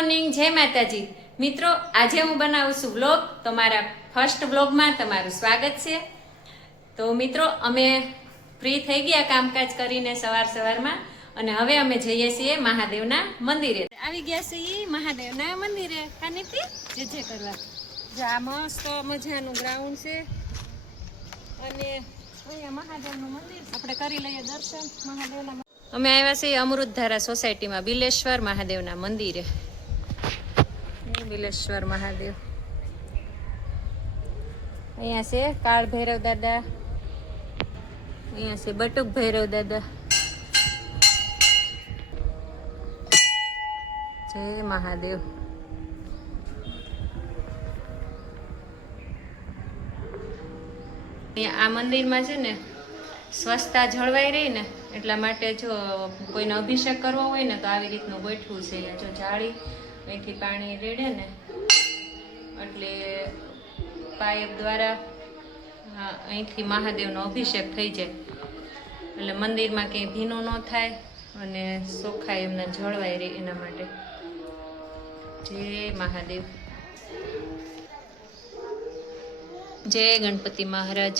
Morning, જય માતાજી. મિત્રો, આજે હું બનાવું છું વ્લોગ તમારા ફર્સ્ટ વ્લોગમાં તમારું સ્વાગત છે. તો મિત્રો, અમે ફ્રી થઈ ગયા કામકાજ કરીને સવાર સવારમાં અને હવે અમે જઈએ છીએ મહાદેવના મંદિરે. આવી ગયા છીએ મહાદેવના મંદિરે. કાનીથી જે જે કરવા. જો આ મસ્ત મજાનું ગ્રાઉન્ડ છે. અને અહીંયા મહાદેવનું મંદિર. આપણે કરી લઈએ દર્શન મહાદેવના અમે આવ્યા છીએ અમૃતધારા સોસાયટીમાં બિલેશ્વર મહાદેવના મંદિરે. બિલેશ્વર મહાદેવ. અહીંયા છે કાળ ભૈરવ દાદા. અહીંયા છે બટુક ભૈરવ દાદા. જય મહાદેવ. આ મંદિરમાં છે ને સ્વચ્છતા જળવાઈ રહી ને એટલા માટે જો કોઈને અભિષેક કરવો હોય ને તો આવી રીતનું ગોઠવું છે. જો જાળી અહીંથી પાણી રેડે ને, એટલે પાઇપ દ્વારા અહીંથી મહાદેવનો અભિષેક થઈ જાય. એટલે મંદિરમાં ક્યાંય ભીનું ન થાય અને સોખાય એમને જળવાય રહે એના માટે. જય મહાદેવ. જય ગણપતિ મહારાજ.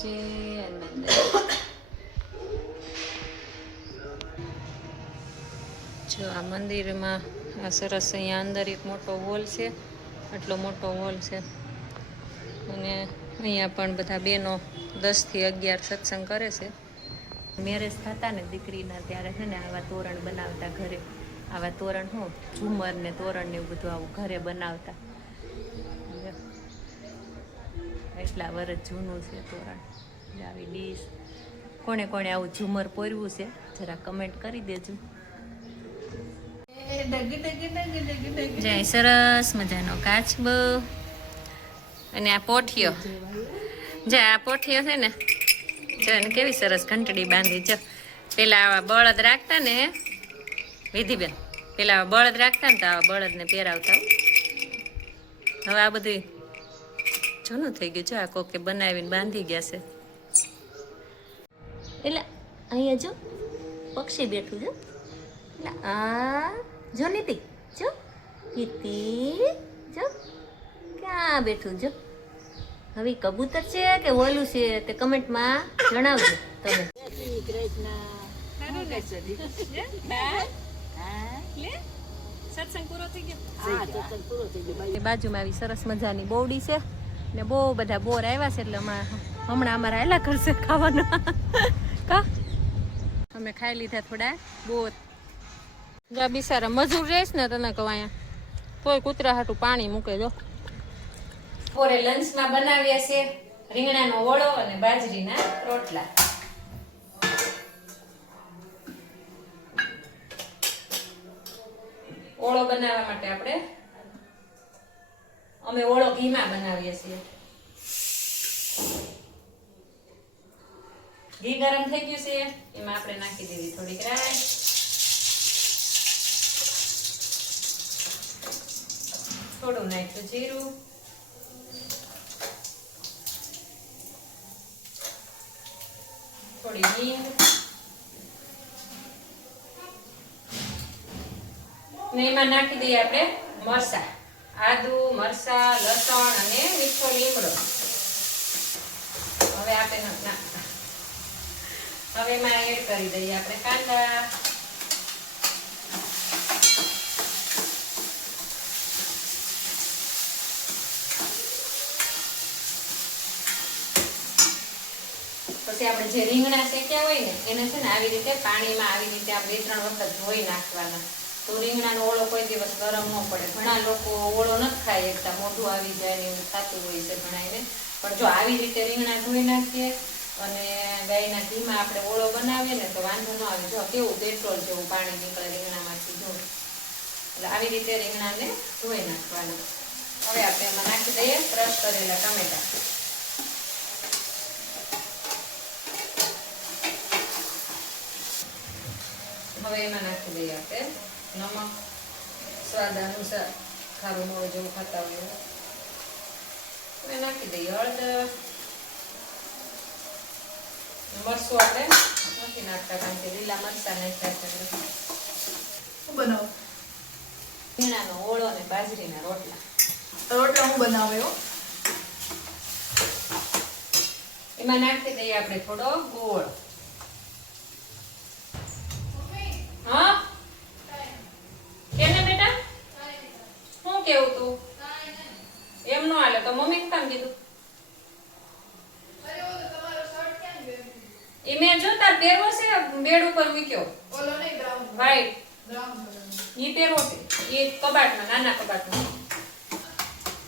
જય હનુમાન જો આ મંદિરમાં આ સરસ અહીંયા અંદર એક મોટો હોલ છે. આટલો મોટો હોલ છે. અને અહીંયા પણ બધા બહેનો દસથી અગિયાર સત્સંગ કરે છે. મેરેજ થતા ને દીકરીના ત્યારે છે ને આવા તોરણ બનાવતા ઘરે. આવા તોરણ હું ઝુમર ને તોરણ ને એવું બધું આવું ઘરે બનાવતા. એટલા વર્ષ જૂનું છે તોરણ. આવી ડીશ. કોણે કોણે આવું ઝુમર પોરવું છે? જરા કમેન્ટ કરી દેજો. જાય સરસ, મજાનો કાચબો અને આ પોઠિયો. જા આ પોઠિયો છે ને, જો ને કેવી સરસ ઘંટડી બાંધી. જો, પેલા આવા બળદ રાખતા ને, વિધિબેન, પેલા આવા બળદ રાખતા ને તો આવા બળદને પહેરાવતા હવે આ બધું જૂનું થઈ ગયું. છે આ કોકે બનાવીને બાંધી ગયા છે. એટલે અહીંયા જો પક્ષી બેઠું છે. એટલે આ જો નીતિ, જો. કીતિ જો. ક્યાં બેઠું, જો. હવે કબૂતર છે કે ઓલું છે તે કમેન્ટમાં જણાવજો તમે. બાજુમાં આવી સરસ મજાની બોવડી છે ને બહુ બધા બોર આવ્યા છે એટલે હમણાં અમારા આયલા કરશે ખાવાના. કા? અમે ખાઈ લીધા થોડા બોર. જા બિસારા મજૂર રહેશ ને તને અહીંયા. તોય કૂતરા હાટું પાણી મૂકે જો બપોરે લંચમાં બનાવ્યા છે રીંગણાનો ઓળો અને બાજરીના રોટલા. ઓળો બનાવવા માટે આપણે અમે ઓળો ઘીમાં બનાવીએ છીએ. ઘી ગરમ થઈ ગયું છે, એમાં આપણે નાખી દેવી થોડીક રાઈ. થોડું નાખ્યું જીરું. થોડી હિંગ. ને એમાં નાખી દઈએ આપણે મરસા આદુ મરસા લસણ અને મીઠો લીમડો. હવે આપણે હવે એમાં એડ કરી દઈએ આપણે કાંદા. પછી આપણે જે રીંગણા શેક્યા હોય ને, એને છે ને આવી રીતે પાણીમાં આવી રીતે આપણે ત્રણ વખત ધોઈ નાખવાના. તો રીંગણાનો ઓળો કોઈ દિવસ ગરમ ન પડે. ઘણા લોકો ઓળો નથી ખાઈ એકતા મોઢું આવી જાય ને એવું થતું હોય છે ઘણાને પણ જો આવી રીતે રીંગણા ધોઈ નાખીએ અને ગાયના ઘીમાં આપણે ઓળો બનાવીએ ને, તો વાંધો ન આવે. જો કેવું પેટ્રોલ જેવું પાણી નીકળે રીંગણામાંથી ધોઈ એટલે આવી રીતે રીંગણાને ધોઈ નાખવાના. હવે આપણે એમાં નાખી દઈએ ક્રશ કરેલા ટમેટા. હવે એમાં નાખી દઈએ આપણે. નમક સ્વાદ અનુસાર ખારું મોડું જેવું ખાતા હોય એવું. હવે નાખી દઈએ હળદર. મરસું આપણે નથી નાખતા કારણ કે લીલા મરચા નાખ્યા છે. શું બનાવો? ઝીણાનો ઓળો અને બાજરીના રોટલા. રોટલા હું બનાવું હો એમાં નાખી દઈએ આપણે થોડો ગોળ. શું કેવું તું એમ નો હાલે, તો મમ્મી કામ કીધું? એ જો તાર પહેરવો છે, બેડ ઉપર મૂક્યો. ઓલો નહીં બ્રાઉન વ્હાઈટ બ્રાઉન ઈ પહેરવો છે. એ કબાટમાં, નાના કબાટમાં.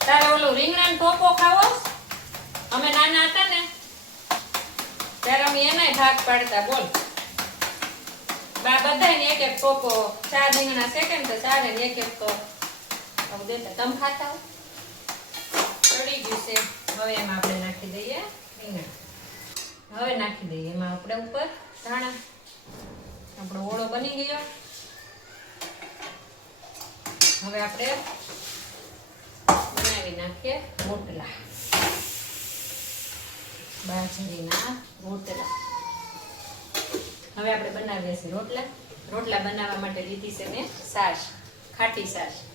તારે ઓલું રીંગણાનો ટોપો ખાવો? અમે નાના હતા ને, ત્યારે અમે એનાય ભાગ પાડતા, બોલ. બા બધાયને એક એક ટોપો ચાર રીંગણા શેકે ને તો ચારે એક એક તો આવું દેતા તમે ખાતા હો. ચડી ગયું છે. હવે એમાં આપણે નાખી દઈએ રીંગણ હવે નાખી દઈએ. એમાં આપણે ઉપર ધાણા. આપણો ઓળો બની ગયો. હવે આપણે બનાવી નાખીએ રોટલા. બાજરીના રોટલા. હવે આપણે બનાવીએ છીએ રોટલા. રોટલા બનાવવા માટે લીધી છે મેં સાસ. ખાટી છાશ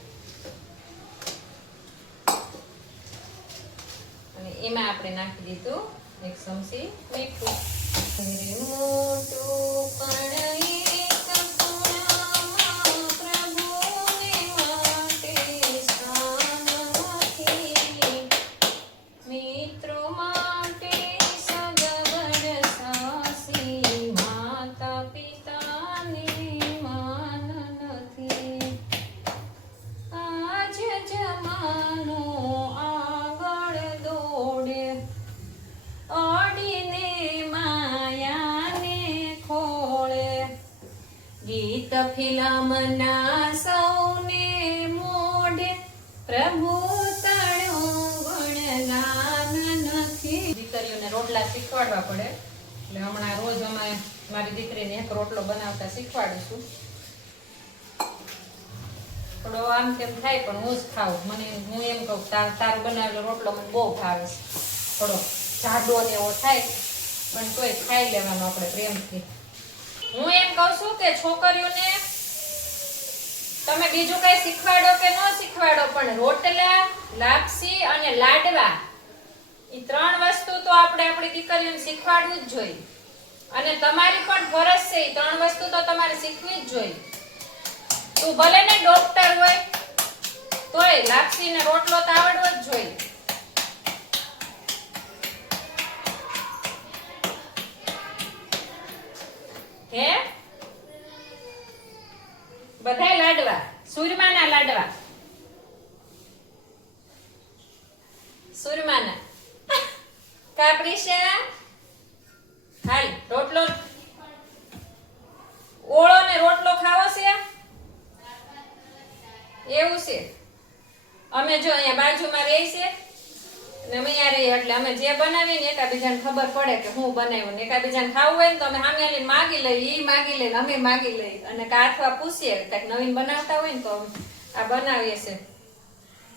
અને એમાં આપણે નાખી દીધું એક ચમચી મીઠું મોટું પણ ફિલ્મના સૌને મોઢે પ્રભુ દીકરીઓને રોટલા શીખવાડવા પડે. એટલે હમણાં રોજ અમે મારી દીકરીને એક રોટલો બનાવતા શીખવાડીશું. થોડો આમ તેમ થાય પણ હું જ ખાઉં. મને હું એમ કહું તાર તાર બનાવેલો રોટલો મને બહુ ભાવે છે. થોડો જાડો ને એવો થાય, પણ તોય ખાઈ લેવાનો આપણે પ્રેમથી. હું એમ કહું છું કે છોકરીઓને તમે બીજું કઈ શીખવાડો કે ન શીખવાડો, પણ રોટલા, લાપસી અને લાડવા એ ત્રણ વસ્તુ તો આપણે આપણી દીકરીઓને શીખવાડવું જ જોઈએ. અને તમારી પણ ફરજ છે એ ત્રણ વસ્તુ તો તમારે શીખવી જ જોઈએ. તું ભલે ને ડોક્ટર હોય, તોય લાપસી ને રોટલો તો આવડવો જ જોઈએ. હે? બધાય લાડવા સુરમાના લાડવા સુરમાના કાપરીશા હાલ રોટલો ઓળો ને રોટલો ખાવો છે એવું છે અમે જો અહીંયા બાજુમાં રહી છે અમે અહીંયા રહીએ એટલે અમે જે બનાવીએ ને એકાબીજાને ખબર પડે કે હું બનાવ્યું ને એકાબીજાને ખાવું હોય ને તો અમે સામે આવીને માગી લઈએ, ઈ માગી લઈએ અમે માગી લઈએ. અને કાઠવા પૂછીએ કંઈક નવીન બનાવતા હોય ને તો આ બનાવીએ છે.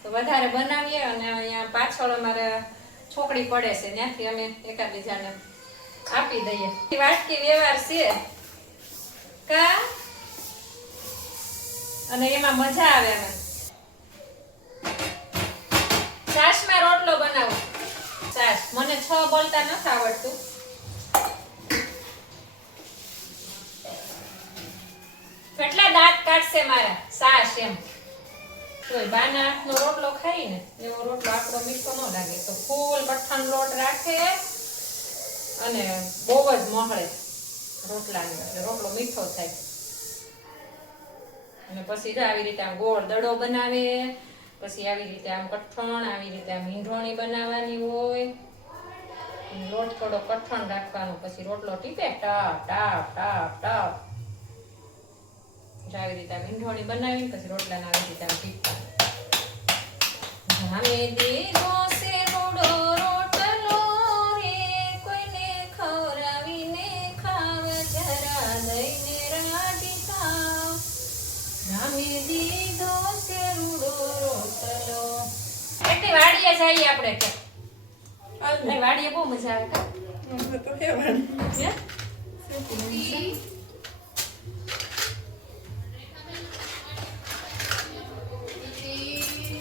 તો વધારે બનાવીએ અને અહીંયા પાછળ અમારે છોકરી પડે છે, ત્યાંથી અમે એકાબીજાને આપી દઈએ. વાટકી વ્યવહાર છે. કા? અને એમાં મજા આવે મને છાશમાં રોટલો બનાવો છાશ મને છ બોલતા નથી આવડતું. કેટલા દાંત કાઢશે મારા? સાસ એમ. હાથનો રોટલો મીઠો ન લાગે. તો ફૂલ લોટ રાખે અને બહુ જ મોહળે રોટલાને. રોટલો મીઠો થાય. અને પછી આવી રીતે ગોળ દડો બનાવે પછી આવી રીતે આમ કઠણ, આવી રીતે આમ ઈંઢોણી બનાવવાની હોય. લોટ થોડો કઠણ રાખવાનો, પછી રોટલો ટીપે, ટપ, ટાપ ટાપ, ટપ. આવી રીતે આમ ઈંઢોણી બનાવીને પછી રોટલાને આવી રીતે આમ ટીપતા મજા આવે કા?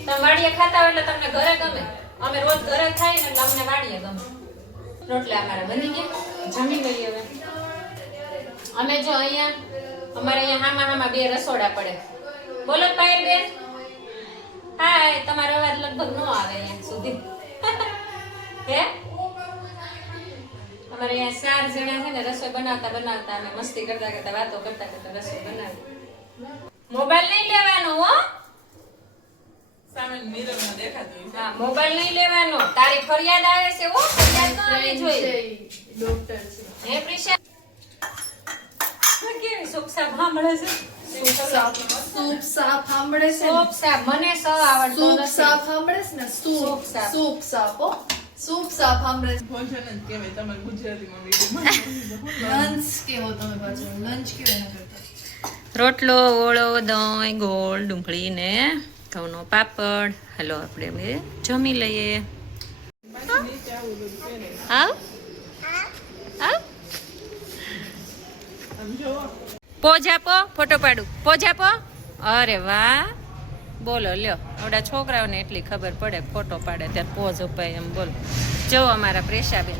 તો તમે વાડીએ ખાતા હોય એટલે તમને ઘરે ગમે. અમે રોજ ઘરે ખાઈ ને એટલે અમને વાડીએ ગમે. રોટલા અમારા બની ગયા. જમી લઈએ હવે. અમે જો અહીંયા, અમારે અહીંયા હામા હામા બે રસોડા પડે. બોલો પાયલ બેન. હા તમારો અવાજ લગભગ નો આવે અહીંયા સુધી. હે? અમારે અહીંયા ચાર જણા છે ને રસોઈ બનાવતા બનાવતા અમે મસ્તી કરતા કરતા વાતો કરતા કરતા રસોઈ બનાવી. મોબાઈલ નહીં લેવાનો હો? સામે મિરરમાં દેખાતું હા મોબાઈલ નહીં લેવાનો. તારી ફરિયાદ આવે છે હો? ફરિયાદ ન આવવી જોઈએ ડોક્ટર છે. હે પ્રિશા? કેવી સુખ સાપ સાંભળે છે? સૂપ સાપ. સાંભળે છે ને? સોપ સાપ મને સ આવડતો સૂપ નથી. સાપ સાંભળે છે ને? સૂપ સૂપ સાપ. સૂપ સાફ છે ભોજન જ કહેવાય. તમારે ગુજરાતીમાં લંચ કેવો તમે પાછો? લંચ કેવો એના કરતા? રોટલો ઓળો દહીં ગોળ ડુંગળી ને ઘઉંનો પાપડ. હલો આપણે હવે જમી લઈએ. હા? પોજ આપો ફોટો પાડું. પોજ આપો. અરે વાહ. બોલો, લ્યો. આવડા છોકરાઓને એટલી ખબર પડે, ફોટો પાડે ત્યારે પોઝ અપાય એમ બોલો. જો અમારા પ્રેશાબેન.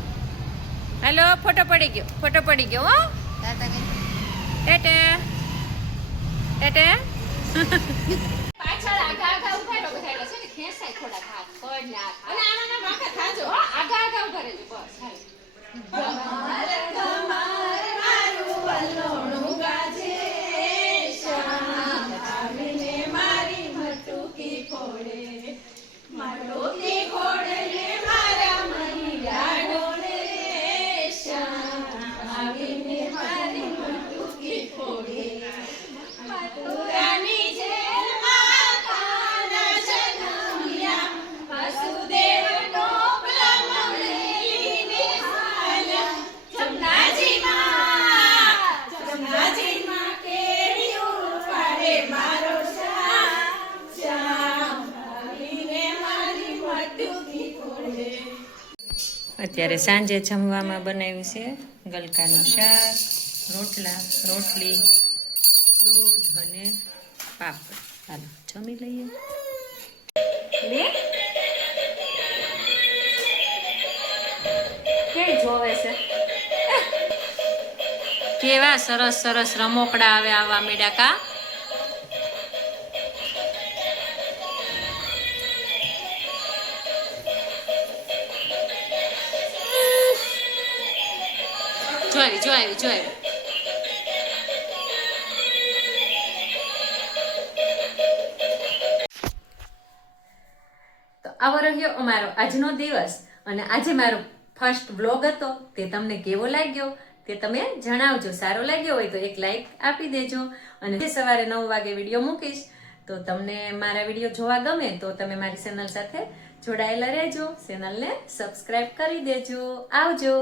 હેલો, ફોટો પડી ગયો, ફોટો પડી ગયો, હો. ટેટે ટેટે ખેંચાય થોડા હાથ. પડ ના અને આના ના માથે થાજો, હો. આગા ઊભા રહેજો, બસ, હાલો. અત્યારે સાંજે જમવામાં બનાવ્યું છે ગલકાનું શાક રોટલા રોટલી દૂધ અને પાપડ. હાલો જમી લઈએ. કેવી જોવે છે. કેવા સરસ સરસ રમોકડા આવે આવા મેડાકા. જોઈ જોઈ જોઈ. તો આવો રહ્યો અમારો આજનો દિવસ. અને આજે મારો ફર્સ્ટ વ્લોગ હતો. તે તમને કેવો લાગ્યો? તે તમે જણાવજો. સારો લાગ્યો હોય તો એક લાઈક આપી દેજો. અને સવારે નવ વાગે વીડિયો મૂકીશ. તો તમને મારા વીડિયો જોવા ગમે તો તમે મારી ચેનલ સાથે જોડાયેલા રહેજો. ચેનલને સબસ્ક્રાઈબ કરી દેજો. આવજો.